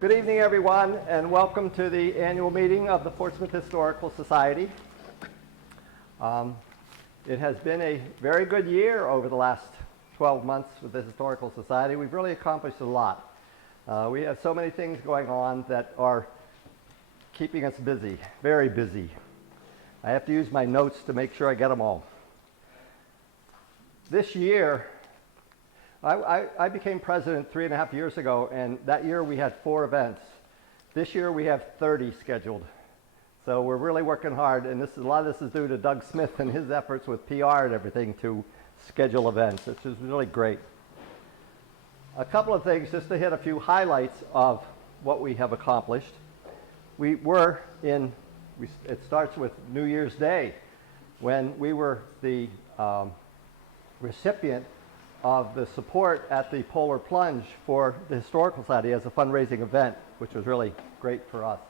Good evening, everyone, and welcome to the annual meeting of the Portsmouth Historical Society. It has been a very good year over the last 12 months with the Historical Society. We've really accomplished a lot. We have so many things going on that are keeping us busy, very busy. I have to use my notes to make sure I get them all. This year, I became president 3.5 years ago, and that year we had 4 events. This year we have 30 scheduled. So we're really working hard, and a lot of this is due to Doug Smith and his efforts with PR and everything to schedule events. It's just really great. A couple of things just to hit a few highlights of what we have accomplished. It starts with New Year's Day, when we were the recipient of the support at the Polar Plunge for the Historical Society as a fundraising event, which was really great for us.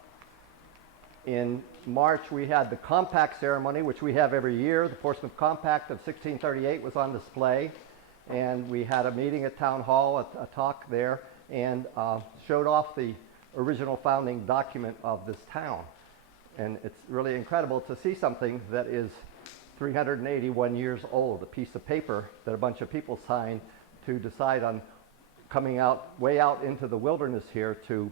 In March, we had the Compact ceremony, which we have every year. The Portsmouth Compact of 1638 was on display, and we had a meeting at Town Hall, a talk there, and showed off the original founding document of this town. And it's really incredible to see something that is 381 years old, a piece of paper that a bunch of people signed to decide on coming out, way out into the wilderness here to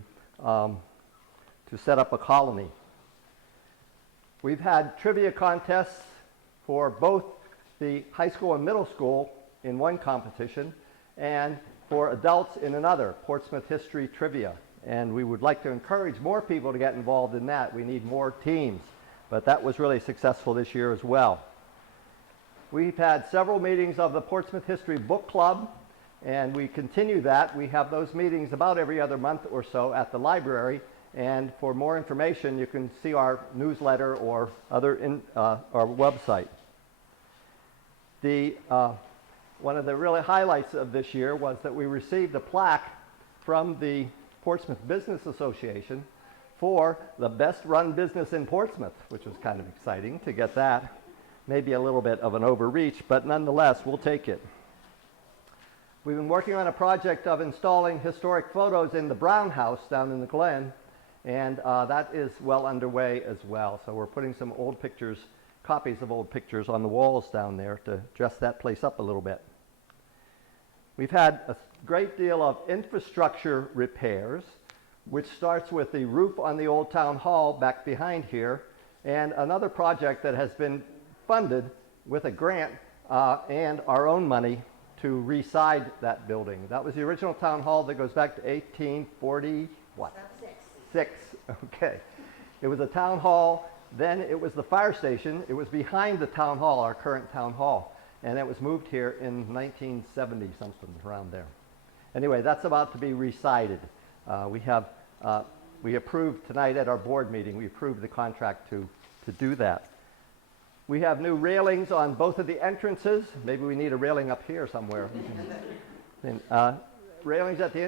set up a colony. We've had trivia contests for both the high school and middle school in one competition, and for adults in another, Portsmouth History Trivia. And we would like to encourage more people to get involved in that. We need more teams, but that was really successful this year as well. We've had several meetings of the Portsmouth History Book Club, and we continue that. We have those meetings about every other month or so at the library, and for more information you can see our newsletter or our website. One of the really highlights of this year was that we received a plaque from the Portsmouth Business Association for the best run business in Portsmouth, which was kind of exciting to get that. Maybe a little bit of an overreach, but nonetheless, we'll take it. We've been working on a project of installing historic photos in the Brown House down in the Glen, and that is well underway as well. So we're putting some old pictures, copies of old pictures on the walls down there to dress that place up a little bit. We've had a great deal of infrastructure repairs, which starts with the roof on the old town hall back behind here, and another project that has been funded with a grant and our own money to reside that building. That was the original town hall that goes back to 1840, what? 6. Okay. It was a town hall, then it was the fire station. It was behind the town hall, our current town hall, and it was moved here in 1970, something around there. Anyway, that's about to be resided. We approved tonight at our board meeting, we approved the contract to do that. We have new railings on both of the entrances. Maybe we need a railing up here somewhere. And, railings at the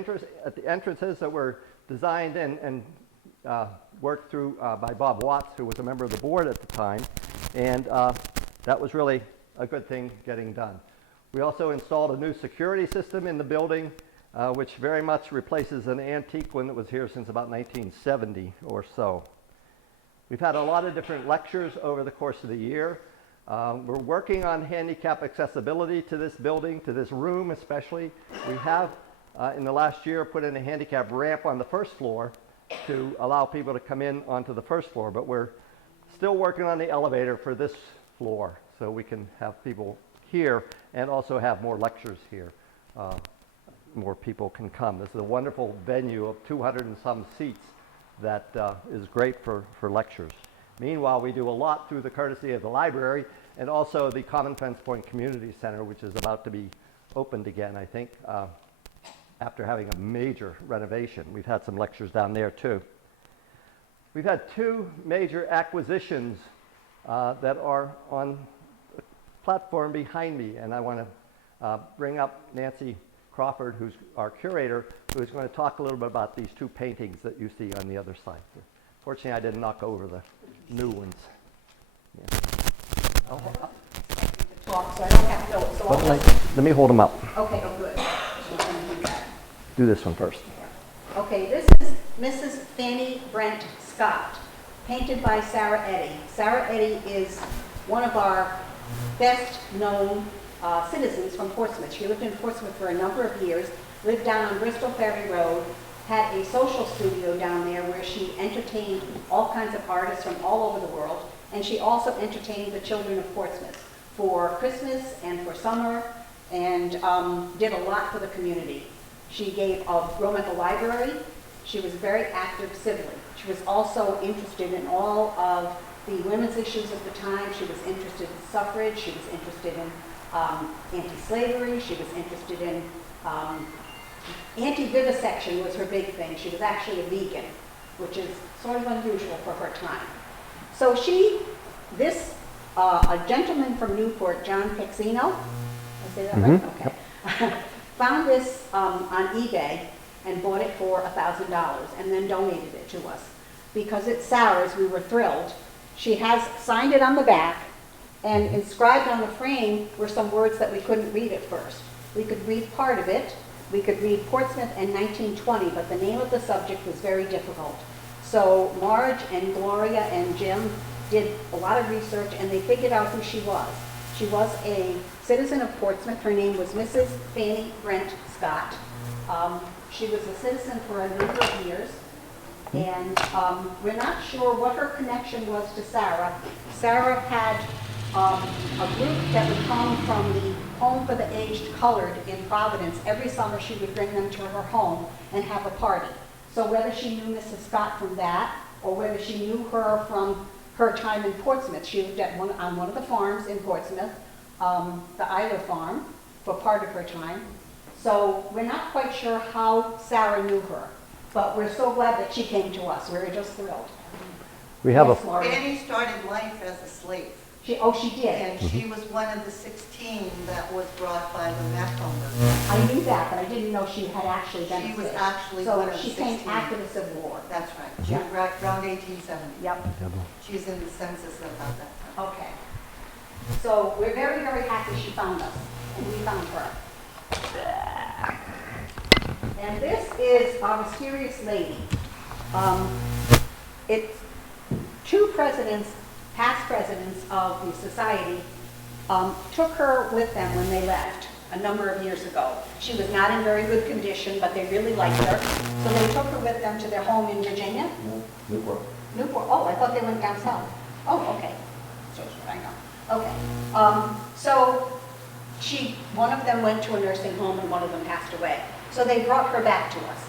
entrances that were designed and worked through by Bob Watts, who was a member of the board at the time. And that was really a good thing getting done. We also installed a new security system in the building, which very much replaces an antique one that was here since about 1970 or so. We've had a lot of different lectures over the course of the year. We're working on handicap accessibility to this building, to this room especially. We have, in the last year, put in a handicap ramp on the first floor to allow people to come in onto the first floor, but we're still working on the elevator for this floor so we can have people here and also have more lectures here. More people can come. This is a wonderful venue of 200 and some seats that is great for lectures. Meanwhile, we do a lot through the courtesy of the library and also the Common Fence Point Community Center, which is about to be opened again, I think, after having a major renovation. We've had some lectures down there too. We've had 2 major acquisitions that are on the platform behind me, and I want to bring up Nancy Crawford, who's our curator, who is going to talk a little bit about these 2 paintings that you see on the other side. Fortunately, I didn't knock over the new ones. Yeah. Talk, so I don't have to know it. So let me hold them up. Okay, oh good. Do this one first. Okay, this is Mrs. Fanny Brent Scott, painted by Sarah Eddy. Sarah Eddy is one of our best-known citizens from Portsmouth. She lived in Portsmouth for a number of years, lived down on Bristol Ferry Road, had a social studio down there where she entertained all kinds of artists from all over the world, and she also entertained the children of Portsmouth for Christmas and for summer, and did a lot for the community. She gave a room at the library. She was very active civilly. She was also interested in all of the women's issues of the time. She was interested in suffrage. She was interested in anti-slavery. She was interested in anti-vivisection was her big thing. She was actually a vegan, which is sort of unusual for her time. So a gentleman from Newport, John Pexino, I say that right? Okay. Found this on eBay and bought it for $1,000 and then donated it to us. Because it's Sarah's, we were thrilled. She has signed it on the back, and inscribed on the frame were some words that we couldn't read at first. We could read part of it. We could read Portsmouth in 1920, but the name of the subject was very difficult. So Marge and Gloria and Jim did a lot of research, and they figured out who she was. She was a citizen of Portsmouth. Her name was Mrs. Fanny Brent Scott. She was a citizen for a number of years, and we're not sure what her connection was to Sarah. Sarah had a group that would come from the Home for the Aged Colored in Providence. Every summer she would bring them to her home and have a party. So whether she knew Mrs. Scott from that, or whether she knew her from her time in Portsmouth, she lived on one of the farms in Portsmouth, the Isler Farm, for part of her time. So we're not quite sure how Sarah knew her, but we're so glad that she came to us. We're just thrilled. We have Yes, Laura. Fanny started life as a slave, She did. and she was one of the 16 that was brought by the Macomber. I knew that, but I didn't know she had actually been She a was slave. actually So one of the she came 16. after the Civil War. That's right. She was right around 1870. Yep. She's in the census about that time. Okay. So we're very, very happy she found us, and we found her. And this is our mysterious lady. It's two presidents, past presidents of the society, took her with them when they left a number of years ago. She was not in very good condition, but they really liked her. So they took her with them to their home in Virginia. Newport. Newport, oh, I thought they went down south. Oh, okay. So I know. Okay. So one of them went to a nursing home and one of them passed away. So they brought her back to us.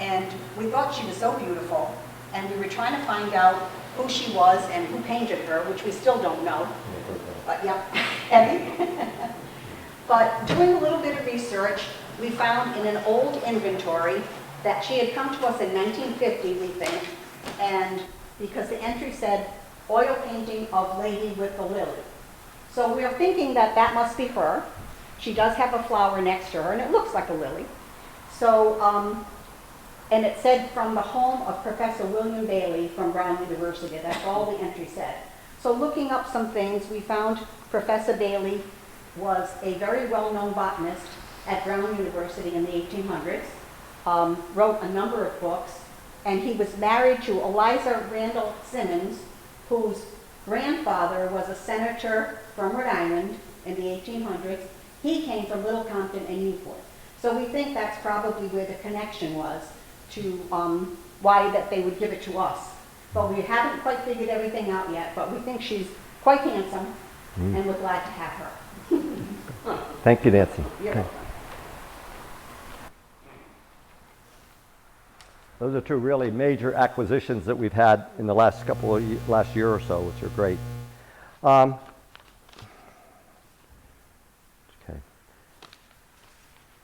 And we thought she was so beautiful, and we were trying to find out who she was and who painted her, which we still don't know. But yeah, Abby. But doing a little bit of research, we found in an old inventory that she had come to us in 1950, we think, and because the entry said, oil painting of lady with the lily. So we're thinking that that must be her. She does have a flower next to her, and it looks like a lily. So, and it said from the home of Professor William Bailey from Brown University. That's all the entry said. So looking up some things, we found Professor Bailey was a very well-known botanist at Brown University in the 1800s, wrote a number of books, and he was married to Eliza Randall Simmons, whose grandfather was a senator from Rhode Island in the 1800s. He came from Little Compton and Newport. So we think that's probably where the connection was to why that they would give it to us. But we haven't quite figured everything out yet, but we think she's quite handsome, and we're glad to have her. Thank you, Nancy. You're Okay. welcome. Those are two really major acquisitions that we've had in the last last year or so, which are great. Okay.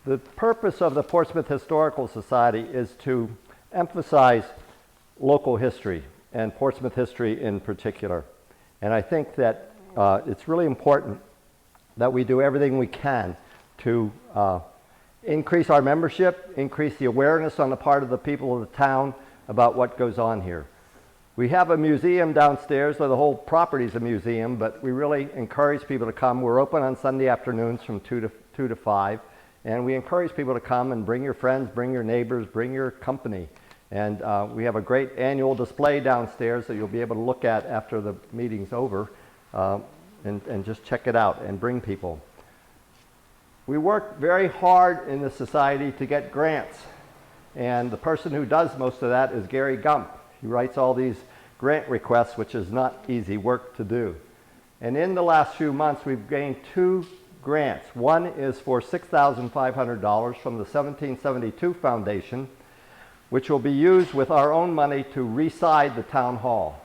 The purpose of the Portsmouth Historical Society is to emphasize local history and Portsmouth history in particular. And I think that it's really important that we do everything we can to increase our membership, increase the awareness on the part of the people of the town about what goes on here. We have a museum downstairs, so the whole property is a museum, but we really encourage people to come. We're open on Sunday afternoons from 2 to 5, and we encourage people to come and bring your friends, bring your neighbors, bring your company, And we have a great annual display downstairs that you'll be able to look at after the meeting's over, and just check it out and bring people. We work very hard in the society to get grants, and the person who does most of that is Gary Gump. He writes all these grant requests, which is not easy work to do. And in the last few months, we've gained 2 grants. One is for $6,500 from the 1772 Foundation, which will be used with our own money to re-side the town hall,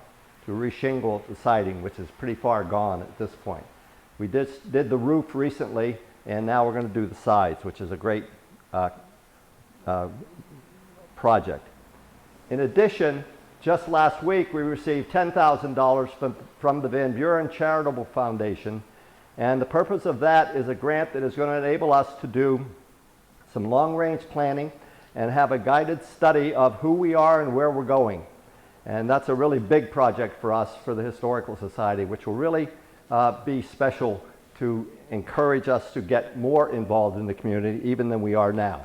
to reshingle the siding, which is pretty far gone at this point. We did the roof recently, and now we're going to do the sides, which is a great project. In addition, just last week we received $10,000 from the Van Buren Charitable Foundation, and the purpose of that is a grant that is going to enable us to do some long-range planning and have a guided study of who we are and where we're going. And that's a really big project for us, for the Historical Society, which will really be special to encourage us to get more involved in the community even than we are now.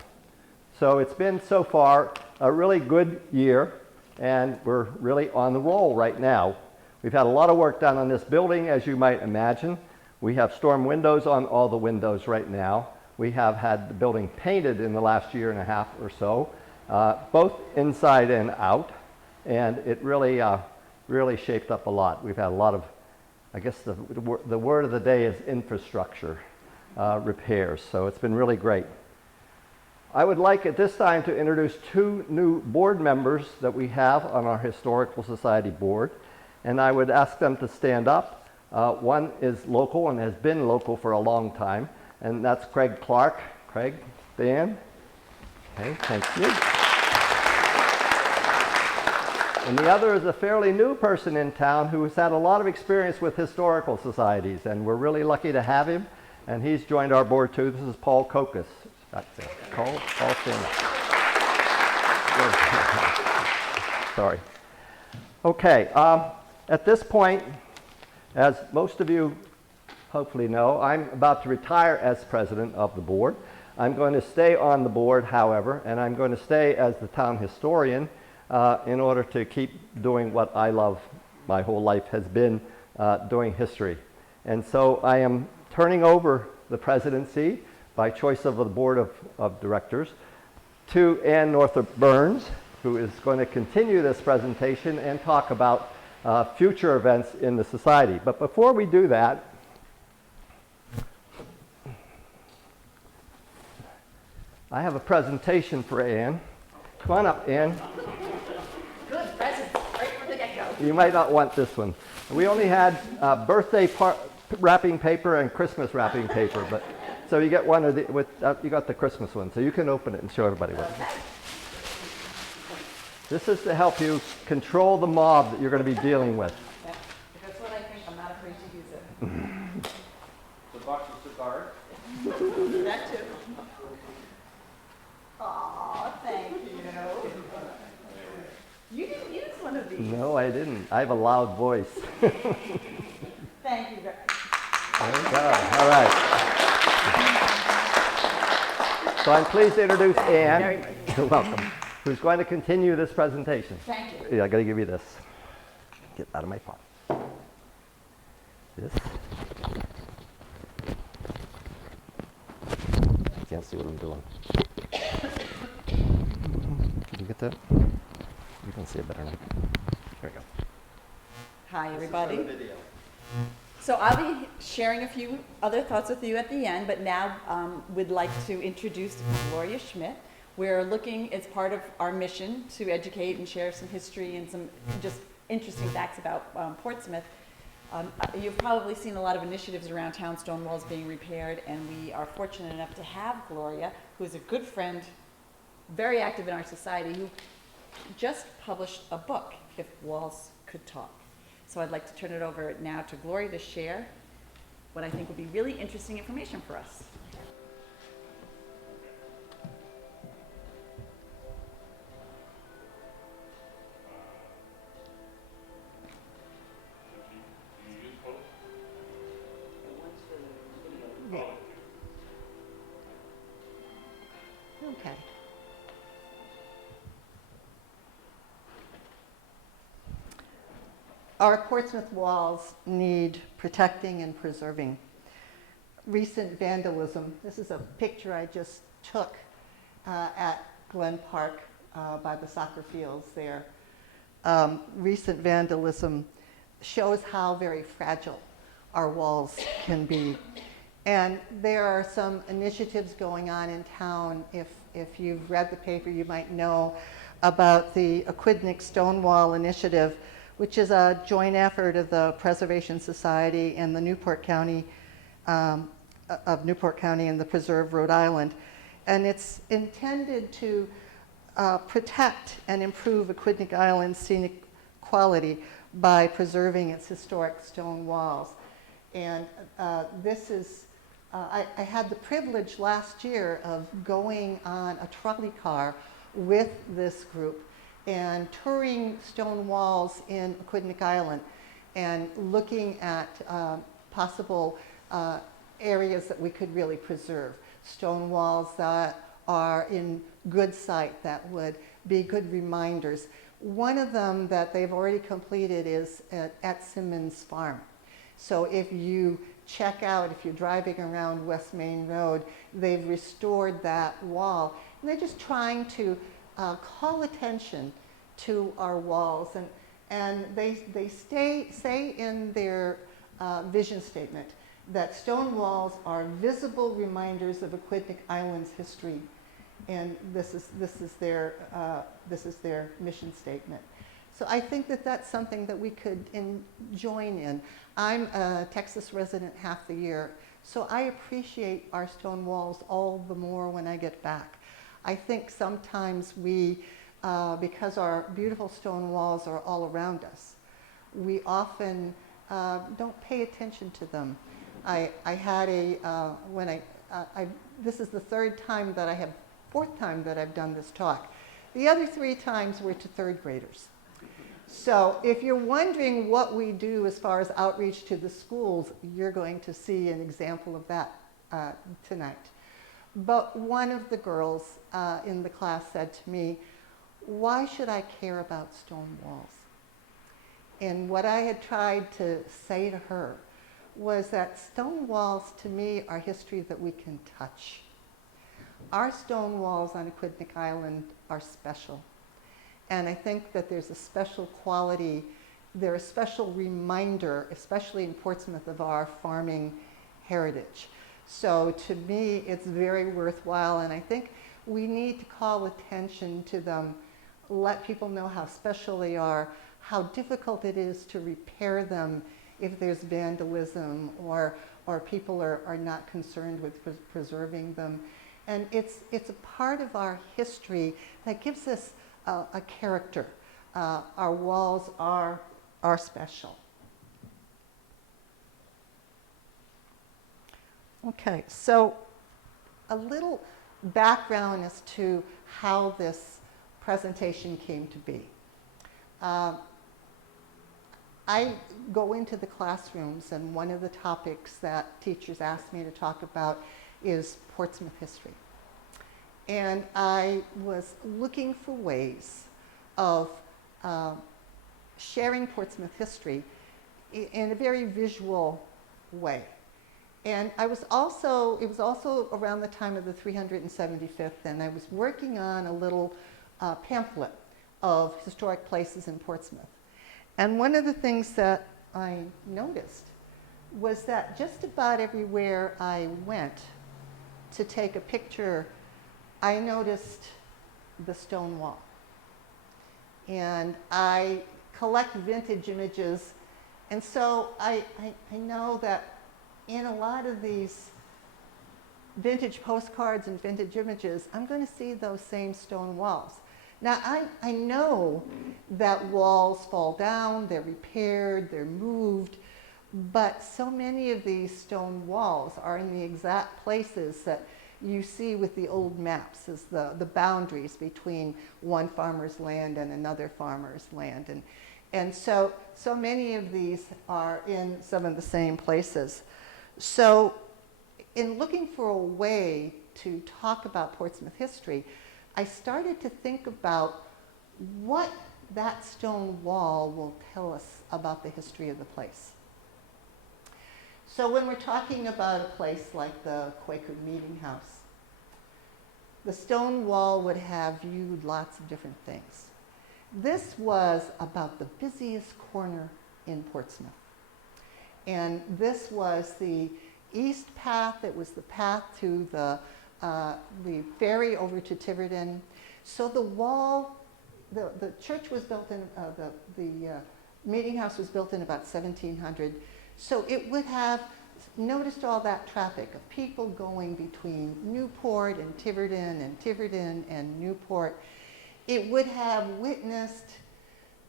So it's been so far a really good year, and we're really on the roll right now. We've had a lot of work done on this building, as you might imagine. We have storm windows on all the windows right now. We have had the building painted in the last year and a half or so, both inside and out, and it really, really shaped up a lot. We've had a lot of, I guess the word of the day is infrastructure repairs, so it's been really great. I would like at this time to introduce 2 new board members that we have on our Historical Society board, and I would ask them to stand up. One is local and has been local for a long time, and that's Craig Clark. Craig, Dan. Okay, thank you. And the other is a fairly new person in town who has had a lot of experience with historical societies, and we're really lucky to have him, and he's joined our board too. This is Paul Kokas. That's it. Paul, stand up. Sorry. Okay, at this point, as most of you hopefully know, I'm about to retire as president of the board. I'm going to stay on the board, however, and I'm going to stay as the town historian in order to keep doing what I love. My whole life has been doing history. And so I am turning over the presidency by choice of the board of directors to Ann Northrop Burns, who is going to continue this presentation and talk about future events in the society. But before we do that, I have a presentation for Ann. Come on up, Ann. Good present, right from the get-go. You might not want this one. We only had birthday wrapping paper and Christmas wrapping paper, but so you get one of the, you got the Christmas one, so you can open it and show everybody what it is. This is to help you control the mob that you're going to be dealing with. Yeah, if that's what I think, I'm not afraid to use it. The box of cigars. That too. Aw, thank you. You didn't use one of these. No, I didn't. I have a loud voice. Thank you. There we go. All right. So I'm pleased to introduce Ann. You're welcome. Who's going to continue this presentation. Thank you. Yeah, I got to give you this. Get out of my pot. This. I can't see what I'm doing. Can you get that? You can see it better now. There we go. Hi, everybody. So I'll be sharing a few other thoughts with you at the end, but now we'd like to introduce Gloria Schmidt. We're looking, as part of our mission, to educate and share some history and some just interesting facts about Portsmouth. You've probably seen a lot of initiatives around town stone walls being repaired, and we are fortunate enough to have Gloria, who is a good friend, very active in our society, who just published a book, If Walls Could Talk. So I'd like to turn it over now to Gloria to share what I think would be really interesting information for us. Okay. our Portsmouth walls need protecting and preserving. Recent vandalism, this is a picture I just took at Glen Park by the soccer fields there. Recent vandalism shows how very fragile our walls can be. And there are some initiatives going on in town. If you've read the paper, you might know about the Aquidneck Stonewall Initiative, which is a joint effort of the Preservation Society and the Newport County, of Newport County and the Preserve Rhode Island. And it's intended to protect and improve Aquidneck Island's scenic quality by preserving its historic stone walls. And this is, I had the privilege last year of going on a trolley car with this group and touring stone walls in Aquidneck Island and looking at possible areas that we could really preserve. Stone walls that are in good sight that would be good reminders. One of them that they've already completed is at Simmons Farm. So if you check out, if you're driving around West Main Road, they've restored that wall. And they're just trying to call attention to our walls. And they say in their vision statement that stone walls are visible reminders of Aquidneck Island's history. And this is their mission statement. So I think that that's something that we could join in. I'm a Texas resident half the year, so I appreciate our stone walls all the more when I get back. I think sometimes we, because our beautiful stone walls are all around us, we often don't pay attention to them. I had this is the fourth time that I've done this talk. The other 3 times were to 3rd graders. So if you're wondering what we do as far as outreach to the schools, you're going to see an example of that tonight. But one of the girls in the class said to me, "Why should I care about stone walls?" And what I had tried to say to her was that stone walls to me are history that we can touch. Our stone walls on Aquidneck Island are special. And I think that there's a special quality, they're a special reminder, especially in Portsmouth, of our farming heritage. So to me, it's very worthwhile, and I think we need to call attention to them, let people know how special they are, how difficult it is to repair them if there's vandalism or people are not concerned with preserving them. And it's a part of our history that gives us a character. Our walls are special. Okay, so a little background as to how this presentation came to be. I go into the classrooms, and one of the topics that teachers ask me to talk about is Portsmouth history. And I was looking for ways of sharing Portsmouth history in a very visual way. And it was also around the time of the 375th, and I was working on a little pamphlet of historic places in Portsmouth. And one of the things that I noticed was that just about everywhere I went to take a picture, I noticed the stone wall. And I collect vintage images, and so I know that in a lot of these vintage postcards and vintage images, I'm going to see those same stone walls. Now, I know that walls fall down, they're repaired, they're moved, but so many of these stone walls are in the exact places that you see with the old maps as the boundaries between one farmer's land and another farmer's land. And so many of these are in some of the same places. So in looking for a way to talk about Portsmouth history, I started to think about what that stone wall will tell us about the history of the place. So when we're talking about a place like the Quaker Meeting House, the stone wall would have viewed lots of different things. This was about the busiest corner in Portsmouth. And this was the east path. It was the path to the ferry over to Tiverton. So the wall, the church was built in, the meeting house was built in about 1700. So it would have noticed all that traffic of people going between Newport and Tiverton and Newport. It would have witnessed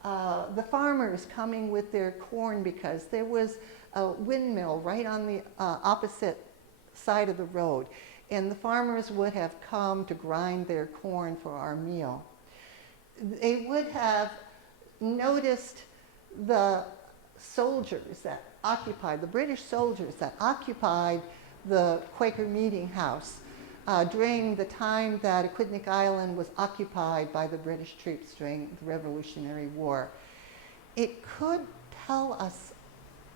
the farmers coming with their corn, because there was a windmill right on the opposite side of the road. And the farmers would have come to grind their corn for our meal. They would have noticed the soldiers that occupied, the British soldiers that occupied the Quaker Meeting House during the time that Aquidneck Island was occupied by the British troops during the Revolutionary War. It could tell us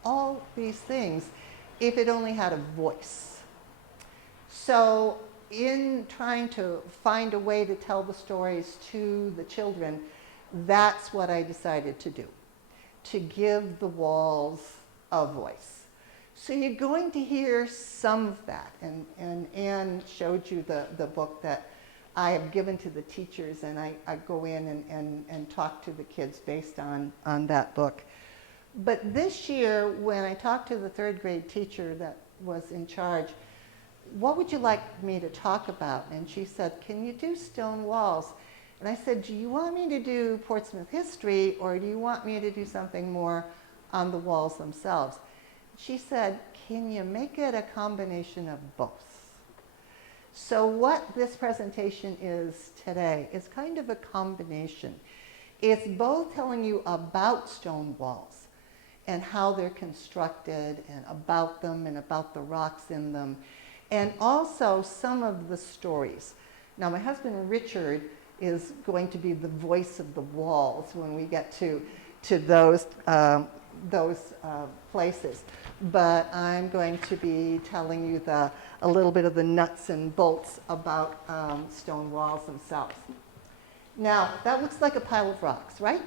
all these things if it only had a voice. So in trying to find a way to tell the stories to the children, that's what I decided to do, to give the walls a voice. So you're going to hear some of that, and Anne showed you the book that I have given to the teachers, and I go in and talk to the kids based on that book. But this year, when I talked to the third grade teacher that was in charge, what would you like me to talk about? And she said, can you do stone walls? And I said, do you want me to do Portsmouth history, or do you want me to do something more on the walls themselves? She said, can you make it a combination of both? So what this presentation is today is kind of a combination. It's both telling you about stone walls and how they're constructed and about them and about the rocks in them, and also some of the stories. Now, my husband Richard is going to be the voice of the walls when we get to those places. But I'm going to be telling you a little bit of the nuts and bolts about stone walls themselves. Now, that looks like a pile of rocks, right?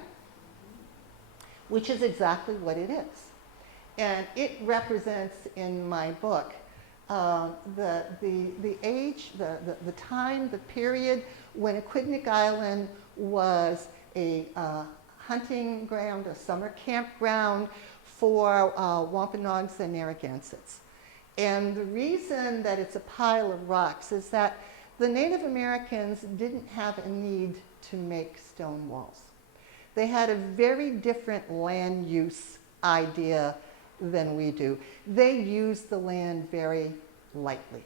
Which is exactly what it is. And it represents, in my book, the age, the time, the period when Aquidneck Island was a hunting ground, a summer campground for Wampanoags and Narragansetts. And the reason that it's a pile of rocks is that the Native Americans didn't have a need to make stone walls. They had a very different land use idea than we do. They used the land very lightly.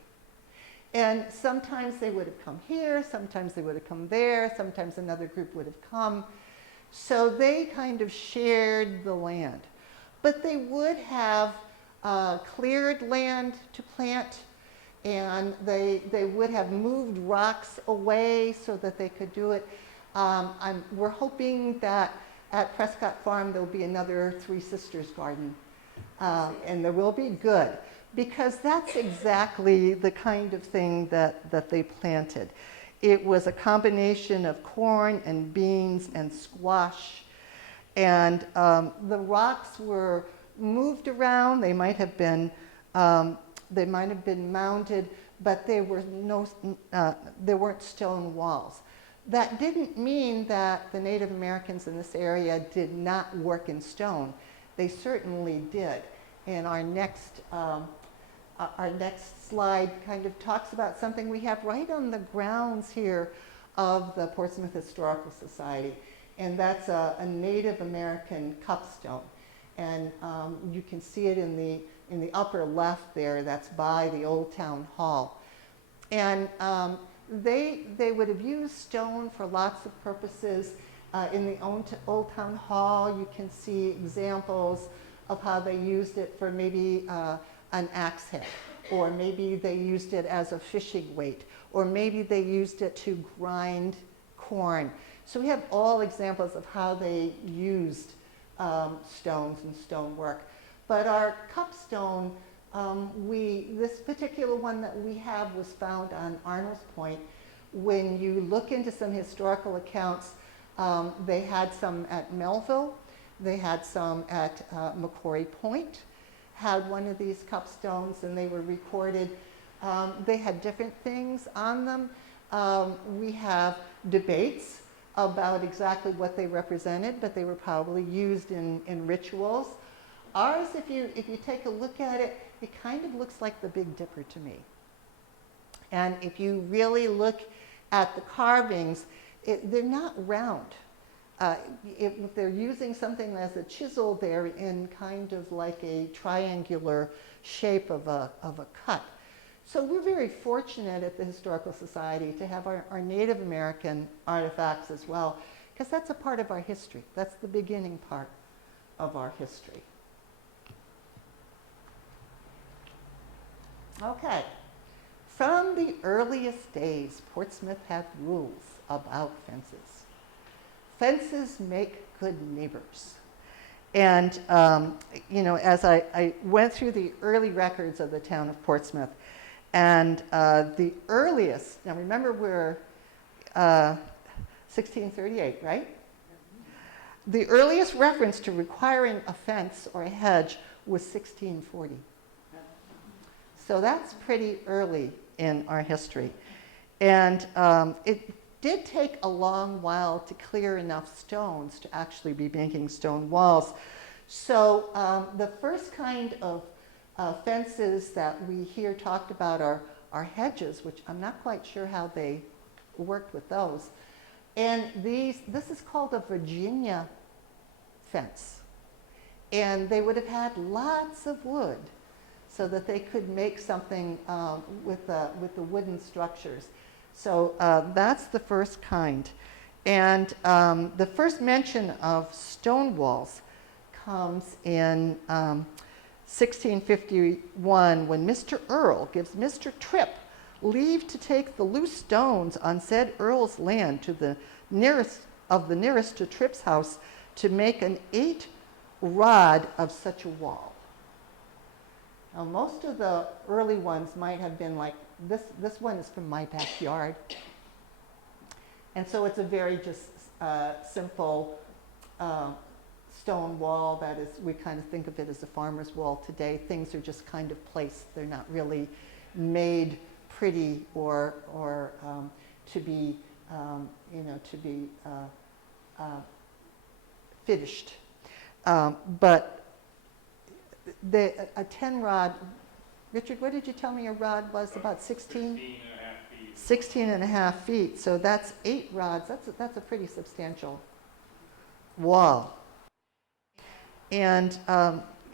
And sometimes they would have come here, sometimes they would have come there, sometimes another group would have come. So they kind of shared the land. But they would have cleared land to plant, and they would have moved rocks away so that they could do it. We're hoping that at Prescott Farm there'll be another Three Sisters garden, and there will be good, because that's exactly the kind of thing that they planted. It was a combination of corn and beans and squash, and the rocks were moved around. They might have been mounded, but there weren't stone walls. That didn't mean that the Native Americans in this area did not work in stone. They certainly did. And our next slide kind of talks about something we have right on the grounds here of the Portsmouth Historical Society, and that's a Native American cupstone. And you can see it in the upper left there. That's by the Old Town Hall. And they would have used stone for lots of purposes. In the Old Town Hall, you can see examples of how they used it for maybe an axe head, or maybe they used it as a fishing weight, or maybe they used it to grind corn. So we have all examples of how they used stones and stonework. But our cupstone, this particular one that we have was found on Arnold's Point. When you look into some historical accounts, they had some at Melville, they had some at Macquarie Point, had one of these cupstones, and they were recorded. They had different things on them. We have debates about exactly what they represented, but they were probably used in rituals. Ours, if you take a look at it, it kind of looks like the Big Dipper to me. And if you really look at the carvings, they're not round. If they're using something as a chisel, they're in kind of like a triangular shape of a cut. So we're very fortunate at the Historical Society to have our Native American artifacts as well, because that's a part of our history. That's the beginning part of our history. Okay. From the earliest days, Portsmouth had rules about fences. Fences make good neighbors. And, as I went through the early records of the town of Portsmouth, and the earliest, now remember we're 1638, right? The earliest reference to requiring a fence or a hedge was 1640. So that's pretty early in our history. And it did take a long while to clear enough stones to actually be making stone walls. So the first kind of fences that we hear talked about are hedges, which I'm not quite sure how they worked with those. And this is called a Virginia fence. And they would have had lots of wood so that they could make something with the wooden structures. So that's the first kind. And the first mention of stone walls comes in 1651, when Mr. Earl gives Mr. Tripp leave to take the loose stones on said Earl's land to the nearest to Tripp's house to make an 8 rod of such a wall. Now, most of the early ones might have been like, this one is from my backyard. And so it's a very just simple stone wall that is, we kind of think of it as a farmer's wall today. Things are just kind of placed. They're not really made pretty or to be, finished. But a 10 rod, Richard, what did you tell me a rod was? About 16? 16 and a half feet. So that's 8 rods. That's a pretty substantial wall. And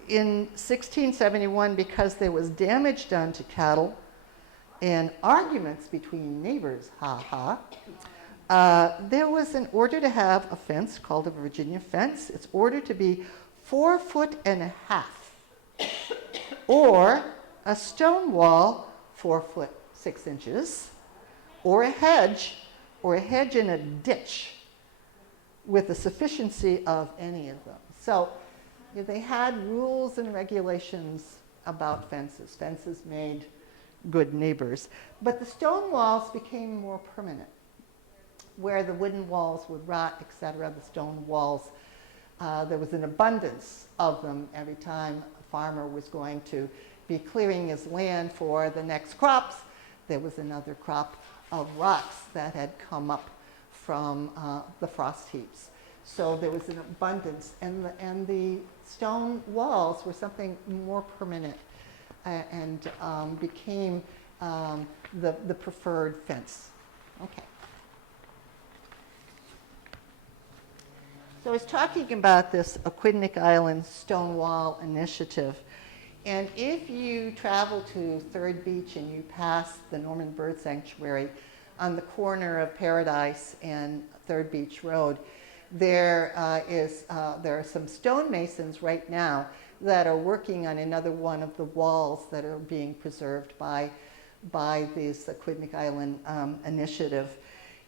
in 1671, because there was damage done to cattle and arguments between neighbors, there was an order to have a fence called a Virginia fence. It's ordered to be 4 1/2 feet, or a stone wall 4 6 inches, or a hedge in a ditch with a sufficiency of any of them. So they had rules and regulations about fences. Fences made good neighbors. But the stone walls became more permanent. Where the wooden walls would rot, etc., the stone walls, there was an abundance of them every time a farmer was going to be clearing his land for the next crops. There was another crop of rocks that had come up from the frost heaps. So there was an abundance, and the stone walls were something more permanent and became the preferred fence. Okay. So I was talking about this Aquidneck Island Stonewall Initiative. And if you travel to Third Beach and you pass the Norman Bird Sanctuary on the corner of Paradise and Third Beach Road, there are some stonemasons right now that are working on another one of the walls that are being preserved by this Aquidneck Island initiative.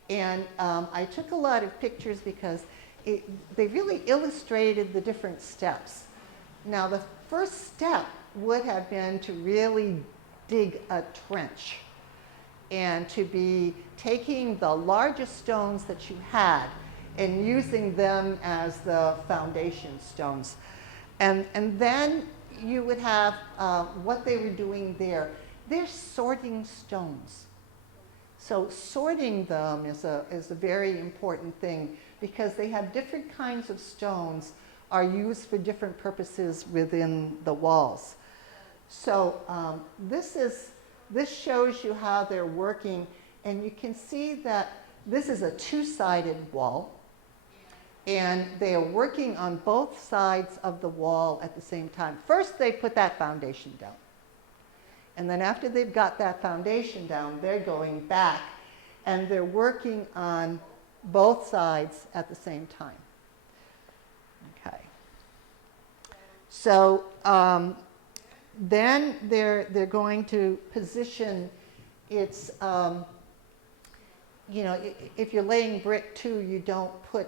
And I took a lot of pictures because they really illustrated the different steps. Now, the first step would have been to really dig a trench and to be taking the largest stones that you had and using them as the foundation stones. And then you would have what they were doing there. They're sorting stones. So sorting them is a very important thing because they have different kinds of stones are used for different purposes within the walls. So this shows you how they're working, and you can see that this is a two-sided wall, and they are working on both sides of the wall at the same time. First, they put that foundation down. And then after they've got that foundation down, they're going back, and they're working on both sides at the same time. Okay. So then they're going to position its, you know, if you're laying brick too, you don't put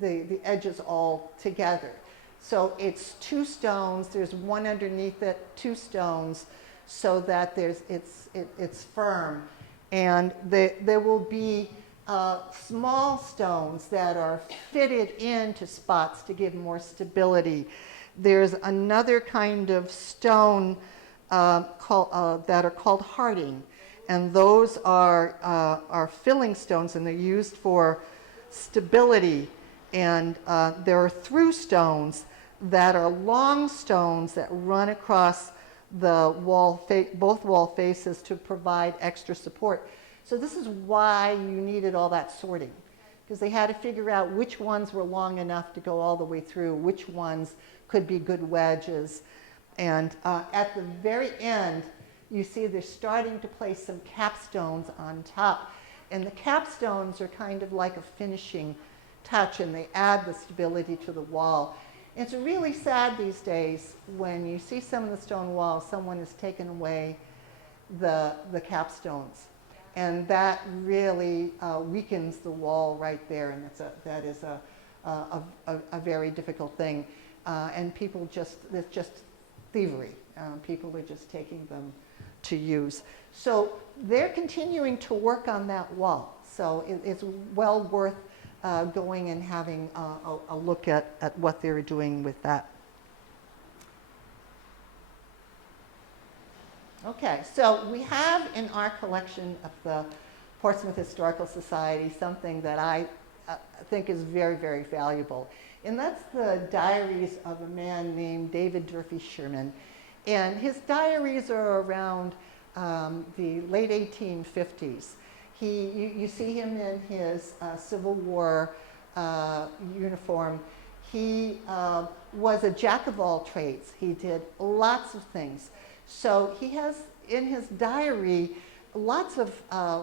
the edges all together. So it's two stones, there's one underneath it, two stones, so that it's firm. And there will be small stones that are fitted into spots to give more stability. There's another kind of stone that are called hearting, and those are filling stones, and they're used for stability. And there are through stones that are long stones that run across the wall, both wall faces to provide extra support. So this is why you needed all that sorting, because they had to figure out which ones were long enough to go all the way through, which ones could be good wedges. And at the very end, you see they're starting to place some capstones on top. And the capstones are kind of like a finishing touch, and they add the stability to the wall. It's really sad these days when you see some of the stone walls, someone has taken away the capstones. And that really weakens the wall right there, and that is a very difficult thing. And people it's just thievery. People are just taking them to use. So they're continuing to work on that wall. So it's well worth going and having a look at what they're doing with that. Okay, so we have in our collection of the Portsmouth Historical Society something that I think is very, very valuable. And that's the diaries of a man named David Durfee Sherman. And his diaries are around the late 1850s. You see him in his Civil War uniform. He was a jack of all trades. He did lots of things. So he has in his diary lots of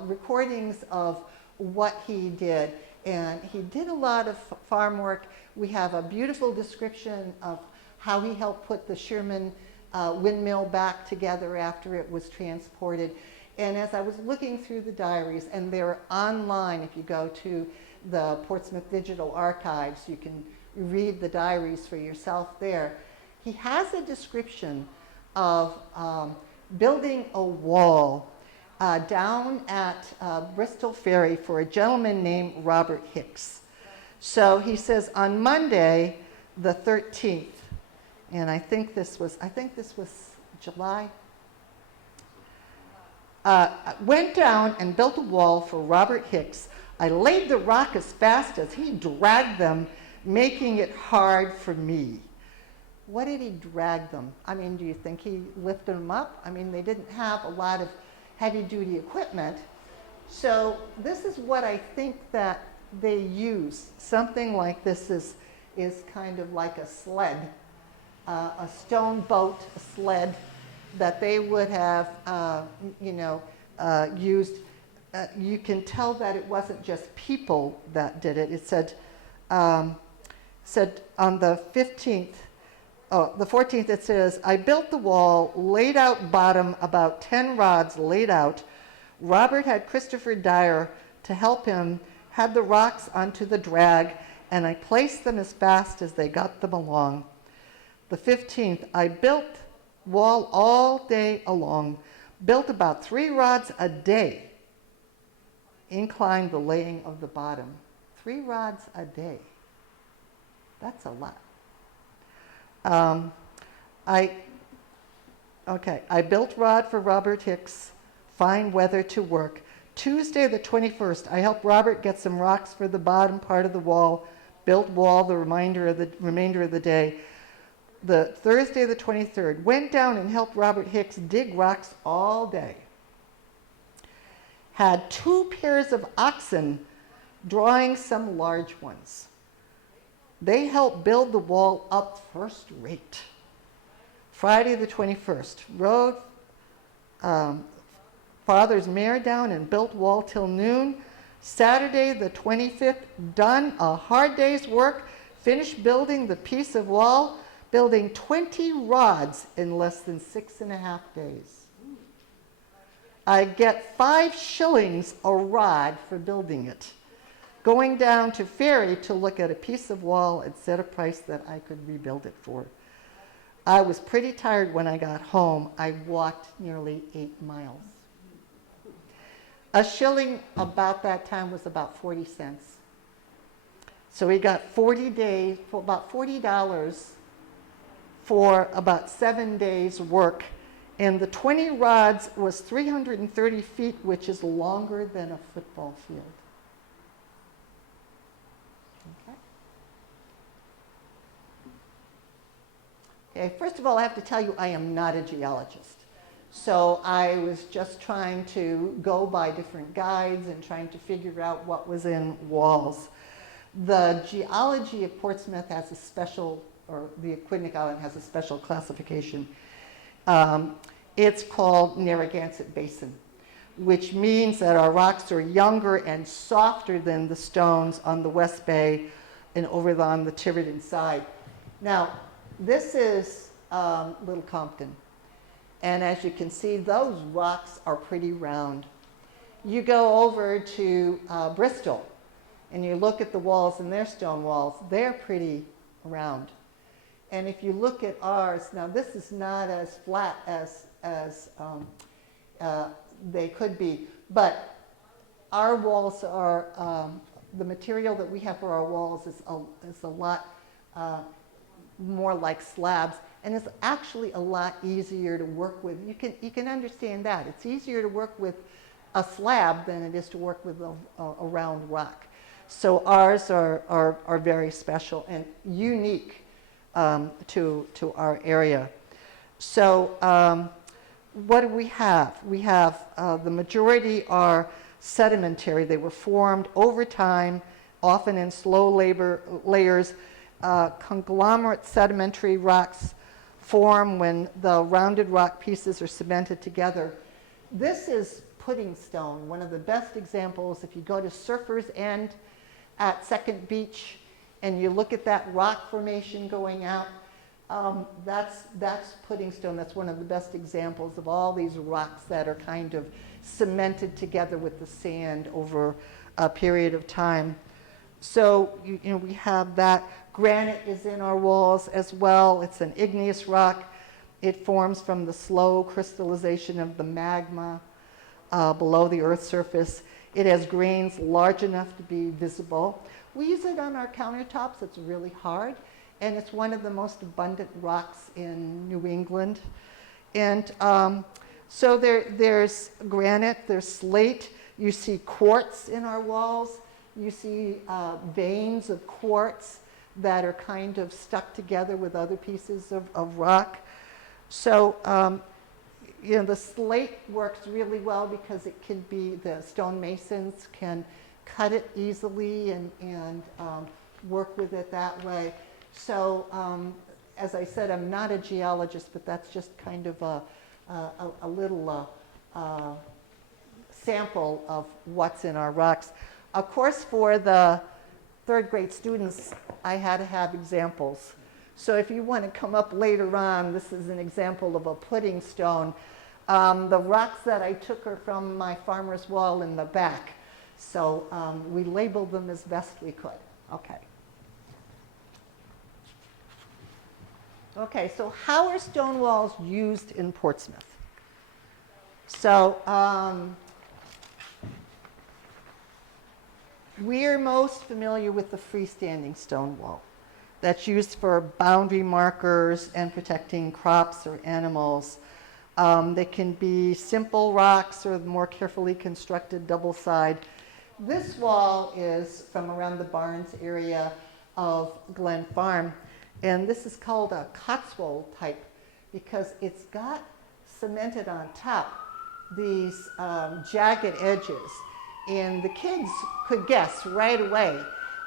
recordings of what he did. And he did a lot of farm work. We have a beautiful description of how he helped put the Sherman windmill back together after it was transported. And as I was looking through the diaries, and they're online, if you go to the Portsmouth Digital Archives, you can read the diaries for yourself there. He has a description of building a wall down at Bristol Ferry for a gentleman named Robert Hicks. So he says on Monday, the 13th, and I think this was July. Went down and built a wall for Robert Hicks. I laid the rock as fast as he dragged them, making it hard for me. What did he drag them? I mean, do you think he lifted them up? I mean, they didn't have a lot of heavy-duty equipment. So this is what I think that they use. Something like this is kind of like a sled, a stone boat, a sled that they would have, used. You can tell that it wasn't just people that did it. It said on the 15th, the 14th, it says, I built the wall, laid out bottom, about 10 rods laid out. Robert had Christopher Dyer to help him had the rocks onto the drag, and I placed them as fast as they got them along. The 15th, I built wall all day along, built about 3 rods a day, inclined the laying of the bottom. 3 rods a day. That's a lot. I built rod for Robert Hicks, fine weather to work. Tuesday the 21st, I helped Robert get some rocks for the bottom part of the wall, built wall the remainder of the day. The Thursday the 23rd, went down and helped Robert Hicks dig rocks all day. Had 2 pairs of oxen drawing some large ones. They helped build the wall up first rate. Friday the 21st, rode father's mare down and built wall till noon. Saturday the 25th, done a hard day's work, finished building the piece of wall, building 20 rods in less than 6.5 days. I get 5 shillings a rod for building it. Going down to Ferry to look at a piece of wall and set a price that I could rebuild it for. I was pretty tired when I got home. I walked nearly 8 miles. A shilling about that time was about 40 cents. So we got 40 days, for about $40 for about 7 days work. And the 20 rods was 330 feet, which is longer than a football field. Okay, first of all, I have to tell you, I am not a geologist. So I was just trying to go by different guides and trying to figure out what was in walls. The geology of Portsmouth has a special, or the Aquidneck Island has a special classification. It's called Narragansett Basin, which means that our rocks are younger and softer than the stones on the West Bay and over on the Tiverton side. Now, this is Little Compton. And as you can see, those rocks are pretty round. You go over to Bristol, and you look at the walls, and their stone walls, they're pretty round. And if you look at ours, now this is not as flat as they could be, but our walls are, the material that we have for our walls is a lot more like slabs, and it's actually a lot easier to work with. You can understand that. It's easier to work with a slab than it is to work with a round rock. So ours are very special and unique to our area. So what do we have? We have the majority are sedimentary. They were formed over time, often in slow layers. Conglomerate sedimentary rocks form when the rounded rock pieces are cemented together. This is pudding stone, one of the best examples. If you go to Surfer's End at Second Beach and you look at that rock formation going out, that's pudding stone. That's one of the best examples of all these rocks that are kind of cemented together with the sand over a period of time. So we have that. Granite is in our walls as well. It's an igneous rock. It forms from the slow crystallization of the magma below the Earth's surface. It has grains large enough to be visible. We use it on our countertops. It's really hard, and it's one of the most abundant rocks in New England. And so there's granite, there's slate. You see quartz in our walls. You see veins of quartz that are kind of stuck together with other pieces of rock. So, the slate works really well because it can be, the stonemasons can cut it easily and work with it that way. So, as I said, I'm not a geologist, but that's just kind of a little sample of what's in our rocks. Of course, for the third grade students, I had to have examples. So if you want to come up later on, this is an example of a pudding stone. The rocks that I took are from my farmer's wall in the back. So we labeled them as best we could. Okay. Okay, so how are stone walls used in Portsmouth? So we're most familiar with the freestanding stone wall. That's used for boundary markers and protecting crops or animals. They can be simple rocks or more carefully constructed double side. This wall is from around the Barnes area of Glen Farm, and this is called a Cotswold type because it's got cemented on top these jagged edges, and the kids could guess right away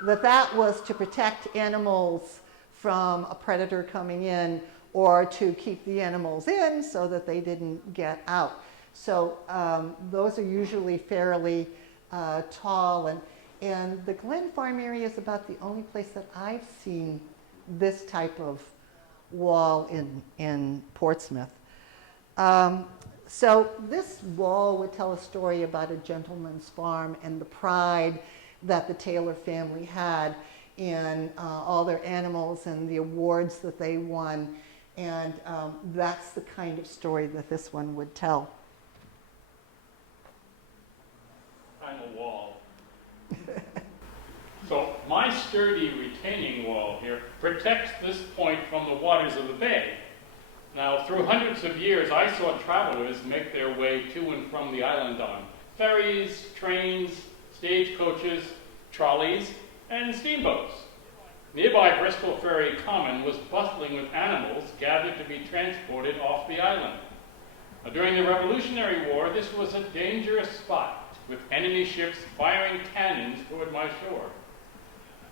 that that was to protect animals from a predator coming in or to keep the animals in so that they didn't get out. So those are usually fairly tall, and the Glen Farm area is about the only place that I've seen this type of wall in Portsmouth. So this wall would tell a story about a gentleman's farm and the pride that the Taylor family had in all their animals and the awards that they won. And that's the kind of story that this one would tell. I'm a wall. So my sturdy retaining wall here protects this point from the waters of the bay. Now, through hundreds of years, I saw travelers make their way to and from the island on ferries, trains, stagecoaches, trolleys, and steamboats. Nearby Bristol Ferry Common was bustling with animals gathered to be transported off the island. Now, during the Revolutionary War, this was a dangerous spot, with enemy ships firing cannons toward my shore.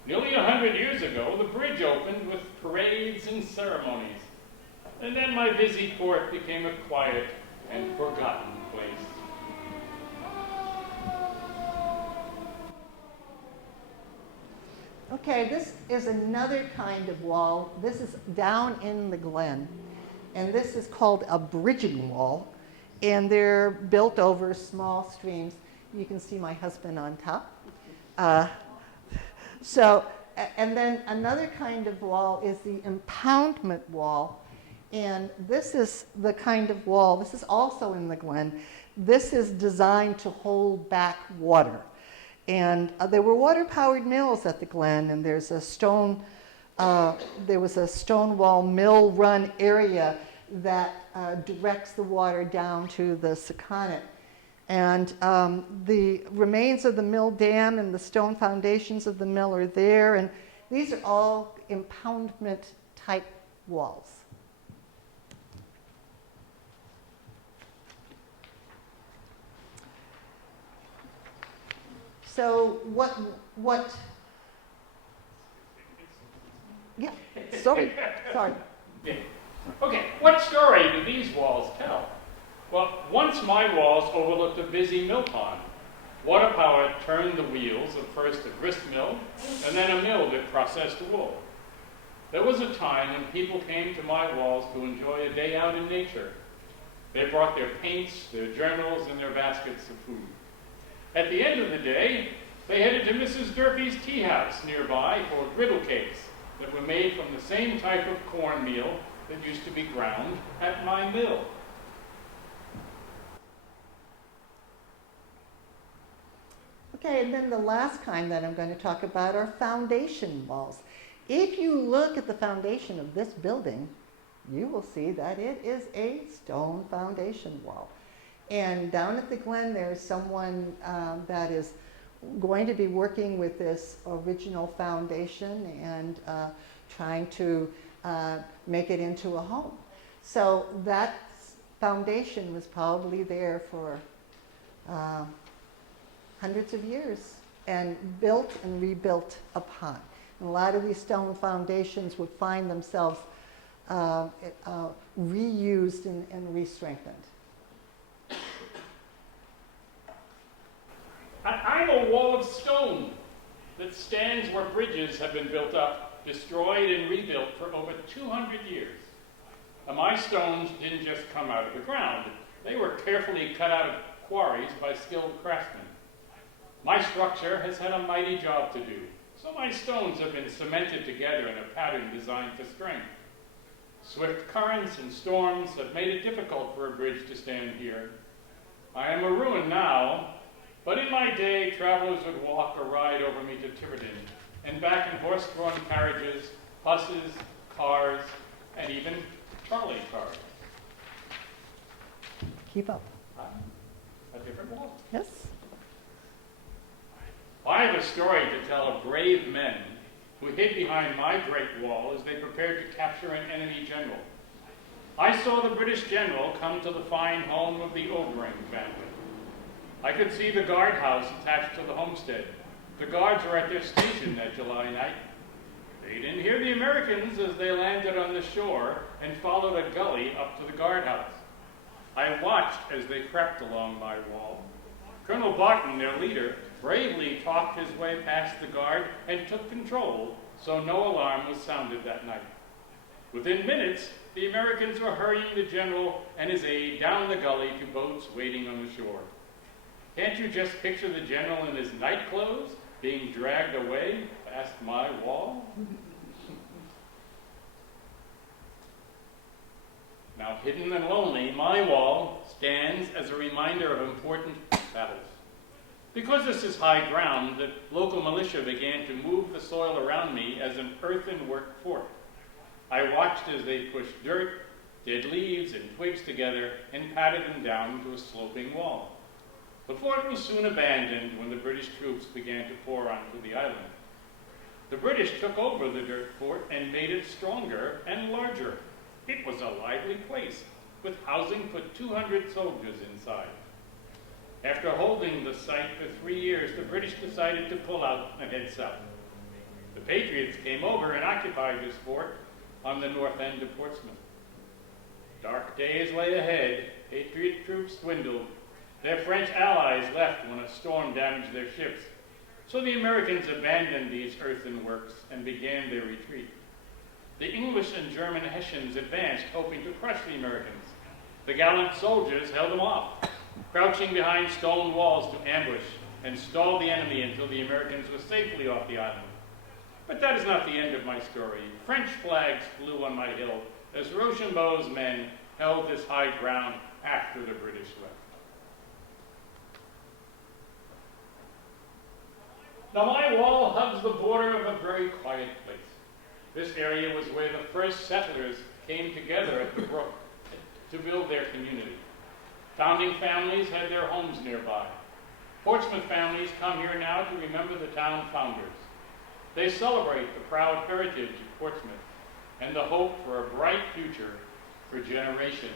Nearly 100 years ago, the bridge opened with parades and ceremonies. And then my busy port became a quiet and forgotten place. Okay, this is another kind of wall. This is down in the glen, and this is called a bridging wall, and they're built over small streams. You can see my husband on top. And then another kind of wall is the impoundment wall. And this is the kind of wall, this is also in the glen. This is designed to hold back water. And there were water-powered mills at the glen, and there was a stone wall mill run area that directs the water down to the Sakonnet. And the remains of the mill dam and the stone foundations of the mill are there, and these are all impoundment type walls. So what, yeah, sorry. Yeah. Okay, what story do these walls tell? Well, once my walls overlooked a busy mill pond. Water power turned the wheels of first a grist mill and then a mill that processed wool. There was a time when people came to my walls to enjoy a day out in nature. They brought their paints, their journals, and their baskets of food. At the end of the day, they headed to Mrs. Durfee's tea house nearby for griddle cakes that were made from the same type of cornmeal that used to be ground at my mill. Okay, and then the last kind that I'm going to talk about are foundation walls. If you look at the foundation of this building, you will see that it is a stone foundation wall. And down at the Glen, there's someone that is going to be working with this original foundation and trying to make it into a home. So that foundation was probably there for hundreds of years and built and rebuilt upon. And a lot of these stone foundations would find themselves reused and re-strengthened. I'm a wall of stone that stands where bridges have been built up, destroyed and rebuilt for over 200 years. Now, my stones didn't just come out of the ground. They were carefully cut out of quarries by skilled craftsmen. My structure has had a mighty job to do, so my stones have been cemented together in a pattern designed for strength. Swift currents and storms have made it difficult for a bridge to stand here. I am a ruin now, but in my day, travelers would walk or ride over me to Tiverton, and back in horse-drawn carriages, buses, cars, and even trolley cars. Keep up. A different wall. Yes? I have a story to tell of brave men who hid behind my great wall as they prepared to capture an enemy general. I saw the British general come to the fine home of the Overing family. I could see the guardhouse attached to the homestead. The guards were at their station that July night. They didn't hear the Americans as they landed on the shore and followed a gully up to the guardhouse. I watched as they crept along my wall. Colonel Barton, their leader, bravely talked his way past the guard and took control, so no alarm was sounded that night. Within minutes, the Americans were hurrying the general and his aide down the gully to boats waiting on the shore. Can't you just picture the general in his night clothes being dragged away past my wall? Now, hidden and lonely, my wall stands as a reminder of important battles. Because this is high ground, the local militia began to move the soil around me as an earthenwork fort. I watched as they pushed dirt, dead leaves, and twigs together and patted them down to a sloping wall. The fort was soon abandoned when the British troops began to pour onto the island. The British took over the dirt fort and made it stronger and larger. It was a lively place, with housing for 200 soldiers inside. After holding the site for 3 years, the British decided to pull out and head south. The Patriots came over and occupied this fort on the north end of Portsmouth. Dark days lay ahead. Patriot troops dwindled. Their French allies left when a storm damaged their ships, so the Americans abandoned these earthenworks and began their retreat. The English and German Hessians advanced, hoping to crush the Americans. The gallant soldiers held them off, crouching behind stone walls to ambush and stall the enemy until the Americans were safely off the island. But that is not the end of my story. French flags flew on my hill as Rochambeau's men held this high ground after the British left. Now, my wall hugs the border of a very quiet place. This area was where the first settlers came together at the brook to build their community. Founding families had their homes nearby. Portsmouth families come here now to remember the town founders. They celebrate the proud heritage of Portsmouth and the hope for a bright future for generations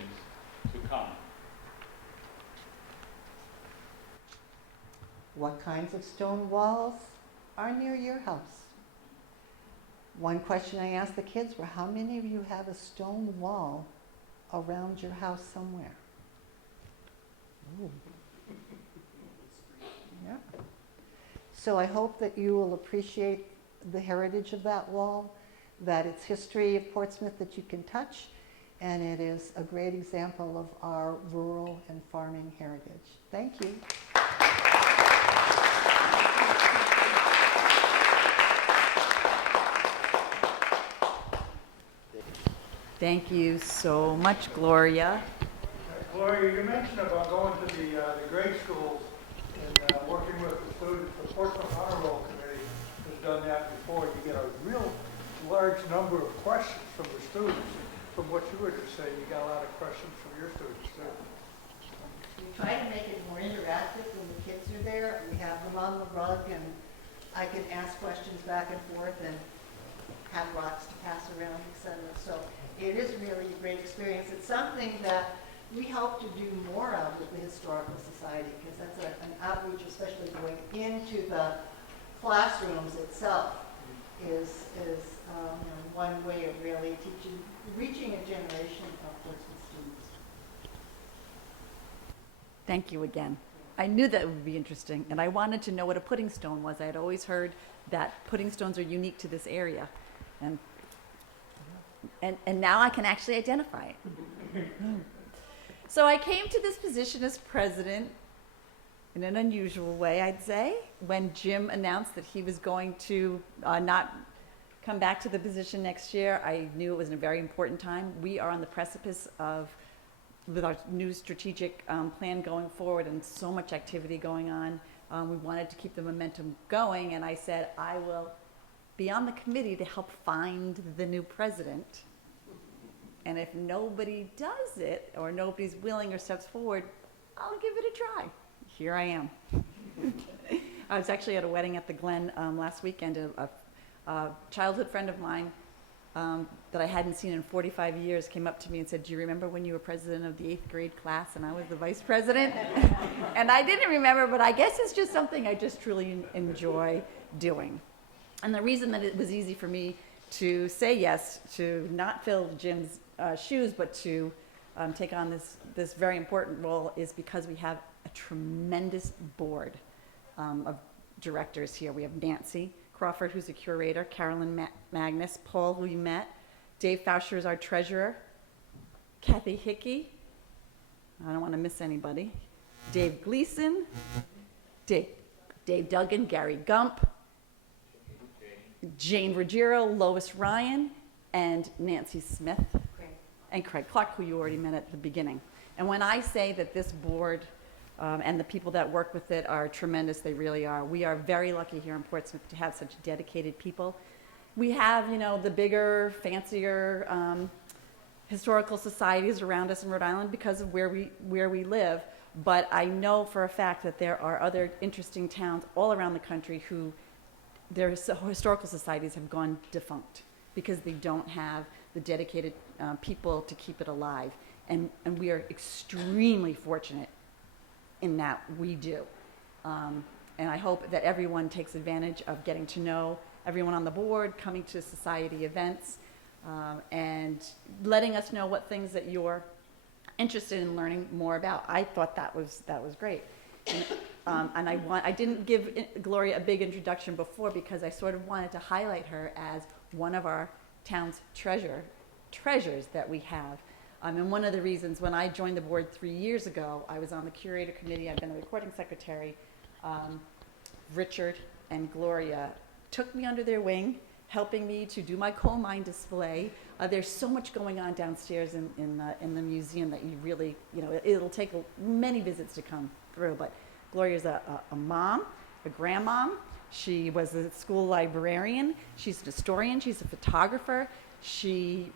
to come. What kinds of stone walls are near your house? One question I asked the kids were, how many of you have a stone wall around your house somewhere? Ooh. Yeah. So I hope that you will appreciate the heritage of that wall, that it's history of Portsmouth that you can touch, and it is a great example of our rural and farming heritage. Thank you. Thank you so much, Gloria. Gloria, you mentioned about going to the grade schools and working with the students. The Portsmouth Honor Roll Committee has done that before. You get a real large number of questions from the students. From what you were just saying, you got a lot of questions from your students too. We try to make it more interactive when the kids are there. We have them on the rug, and I can ask questions back and forth and have rocks to pass around, etc. So it is really a great experience. It's something that we hope to do more of with the Historical Society, because that's an outreach, especially going into the classrooms itself, is one way of really teaching, reaching a generation of Portsmouth students. Thank you again. I knew that would be interesting, and I wanted to know what a pudding stone was. I had always heard that pudding stones are unique to this area, and now I can actually identify it. So I came to this position as president in an unusual way, I'd say, when Jim announced that he was going to not come back to the position next year. I knew it was a very important time. We are on the precipice of, with our new strategic plan going forward and so much activity going on, we wanted to keep the momentum going, and I said, I will be on the committee to help find the new president. And if nobody does it, or nobody's willing or steps forward, I'll give it a try. Here I am. I was actually at a wedding at the Glen last weekend. A childhood friend of mine that I hadn't seen in 45 years came up to me and said, do you remember when you were president of the 8th grade class and I was the vice president? And I didn't remember, but I guess it's just something I just truly enjoy doing. And the reason that it was easy for me to say yes, to not fill Jim's shoes, but to take on this very important role is because we have a tremendous board of directors here. We have Nancy Crawford, who's a curator, Carolyn Magnus, Paul, who you met, Dave Fauscher is our treasurer, Kathy Hickey, I don't want to miss anybody, Dave Gleason, Dave Duggan, Gary Gump, Jane Ruggiero, Lois Ryan, and Nancy Smith, and Craig Clark, who you already met at the beginning. And when I say that this board and the people that work with it are tremendous, they really are. We are very lucky here in Portsmouth to have such dedicated people. We have, you know, the bigger, fancier historical societies around us in Rhode Island because of where we live. But I know for a fact that there are other interesting towns all around the country who their historical societies have gone defunct because they don't have the dedicated people to keep it alive. And we are extremely fortunate in that we do. And I hope that everyone takes advantage of getting to know everyone on the board, coming to society events, and letting us know what things that you're interested in learning more about. I thought that was great. And I didn't give Gloria a big introduction before because I sort of wanted to highlight her as one of our town's treasures that we have. And one of the reasons when I joined the board 3 years ago, I was on the curator committee, I've been the recording secretary. Richard and Gloria took me under their wing, helping me to do my coal mine display. There's so much going on downstairs in the museum that you really, you know, it'll take many visits to come through. But Gloria's a mom, a grandmom. She was a school librarian. She's an historian. She's a photographer. She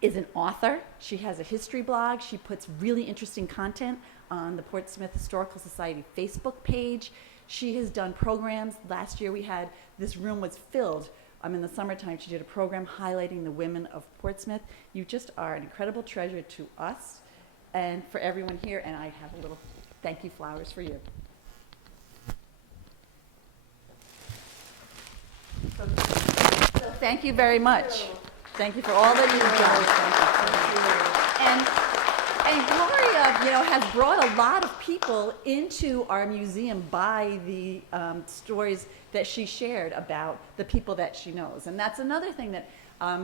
is an author. She has a history blog. She puts really interesting content on the Portsmouth Historical Society Facebook page. She has done programs. Last year we had, this room was filled. In the summertime, she did a program highlighting the women of Portsmouth. You just are an incredible treasure to us and for everyone here, and I have a little thank you flowers for you. So thank you very much. Thank you for all that you've done. And Gloria, you know, has brought a lot of people into our museum by the stories that she shared about the people that she knows. And that's another thing that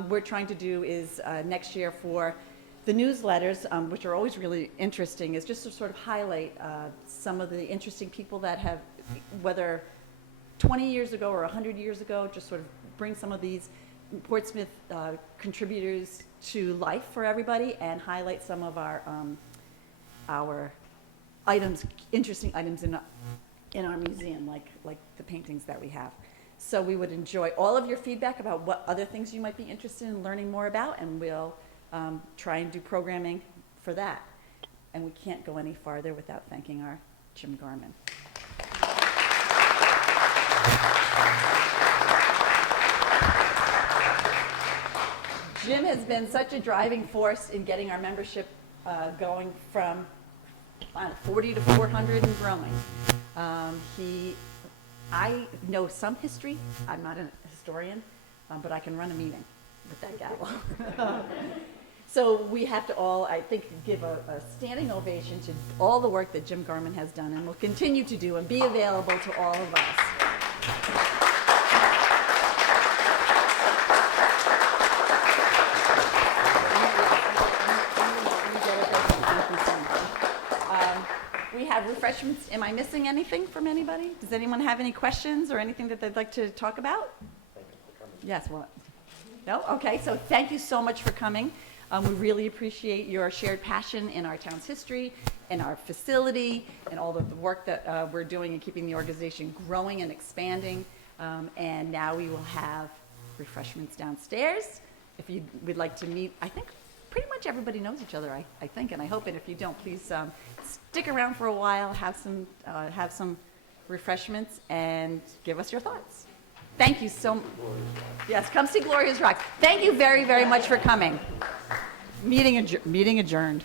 we're trying to do is next year for the newsletters, which are always really interesting, is just to sort of highlight some of the interesting people that have, whether 20 years ago or 100 years ago, just sort of bring some of these Portsmouth contributors to life for everybody and highlight some of our items, interesting items in our museum, like the paintings that we have. So we would enjoy all of your feedback about what other things you might be interested in learning more about, and we'll try and do programming for that. And we can't go any farther without thanking our Jim Garman. Jim has been such a driving force in getting our membership going from 40 to 400 and growing. I know some history. I'm not a historian, but I can run a meeting with that gavel. So we have to all, I think, give a standing ovation to all the work that Jim Garman has done and will continue to do and be available to all of us. We have refreshments. Am I missing anything from anybody? Does anyone have any questions or anything that they'd like to talk about? Yes, what? No? Okay, so thank you so much for coming. We really appreciate your shared passion in our town's history, in our facility, and all of the work that we're doing in keeping the organization growing and expanding. And now we will have refreshments downstairs. If you would like to meet, I think pretty much everybody knows each other, I think, and I hope. And if you don't, please stick around for a while, have some refreshments, and give us your thoughts. Thank you so much. Yes, come see Gloria's Rock. Thank you very, very much for coming. Meeting adjourned.